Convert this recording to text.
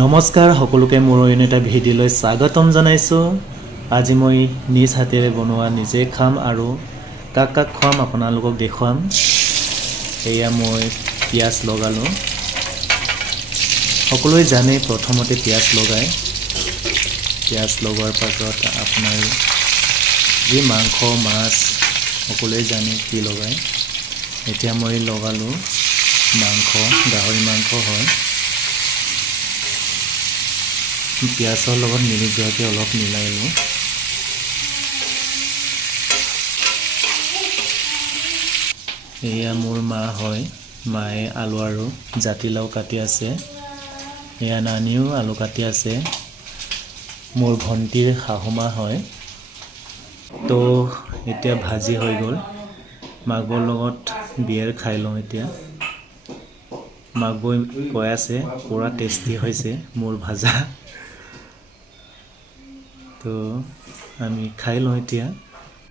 নমস্কাৰ সকলোকে মোৰ অন্য এটা ভিডিঅ'লৈ স্বাগতম জনাইছোঁ। আজি মই নিজ হাতেৰে বনোৱা নিজে খাম আৰু কাক কাক খুৱাম আপোনালোকক দেখুৱাম। এয়া মই পিঁয়াজ লগালোঁ। সকলোৱে জানে প্ৰথমতে পিঁয়াজ লগায় পিঁয়াজ লগোৱাৰ পাছত আপোনাৰ যি মাংস মাছ সকলোৱে জানে কি লগায়। এতিয়া মই লগালোঁ মাংস গাহৰি মাংস হয়। পিঁয়াজৰ লগত মিলি যোৱাকৈ অলপ মিলাই লওঁ। এয়া মোৰ মা হয় মায়ে আলু আৰু জাতিলাও কাটি আছে। এয়া নানিও আলু কাটি আছে। মোৰ ভণ্টিৰ শাহুমা হয়। তো এতিয়া ভাজি হৈ গ'ল। মাকৰ লগত বিয়েৰ খাই লওঁ এতিয়া। মাকবৈ কৈ আছে পূৰা টেষ্টি হৈছে মোৰ ভাজা। তো আমি খাই লওঁ এতিয়া।